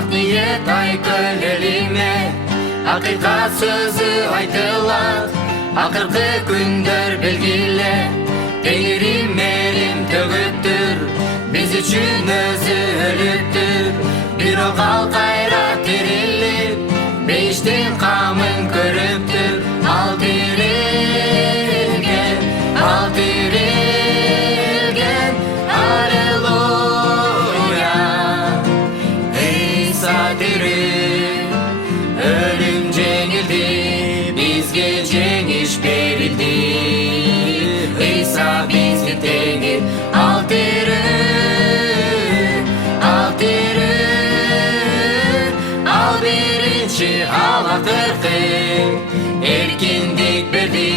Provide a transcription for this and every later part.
ак ниет айкөл элиме, акыйкат сөзү айтылат, акыркы күндөр белгиле. Теңирим мерим төгүптүр, биз үчүн өзү өлүптүр. Бирок ал кайра тирилип, бейиштин камын көрүптүр. Ал тирилген, ал тирилген, аллилуйя. Ыйса тирүү, өлүм жеңилди, бизге жеңиш берилди. Ыйса биздин теңир, ал тирүү, ал тирүү, ал биринчи, ал акыркы, эркиндик берди.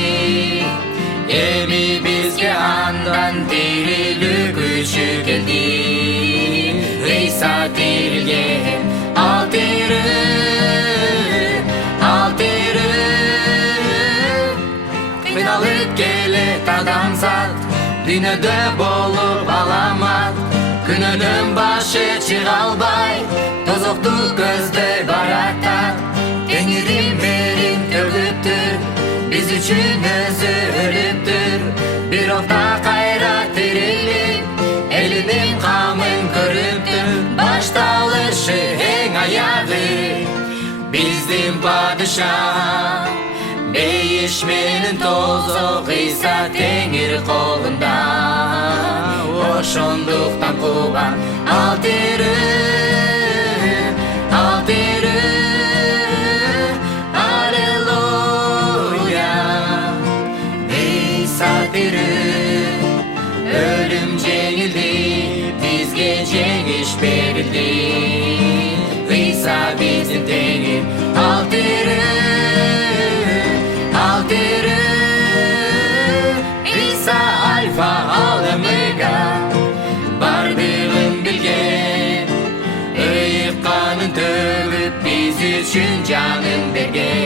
Эми бизге андан тирилүү күчү келди. Ыйса тирилген, ал тирүү, ал тирүү. Кыйналып келет адамзат, дүйнөдө болуп аламат. Күнөөнүн башы чыга албай, тозокту көздөй баратат. Теңирим мерим төгүптүр, биз үчүн өзү өлүптүр. Бирок да кайра тирилип, элинин камын көрүптүр. Башталышы эң аягы, биздин падыша. Бейиш менен тозок Ыйса теңир колунда. Ошондуктан кубан, ал тирүү, ал тирүү, аллилуйя. Ыйса тирүү, өлүм жеңилди, бизге жеңиш берилди. Ыйса биздин теңир, ал тирүү, ал тирүү. Ыйса альфа, ал омега, бардыгын билген. Ыйыкканын төгүп, биз үчүн жанын берген.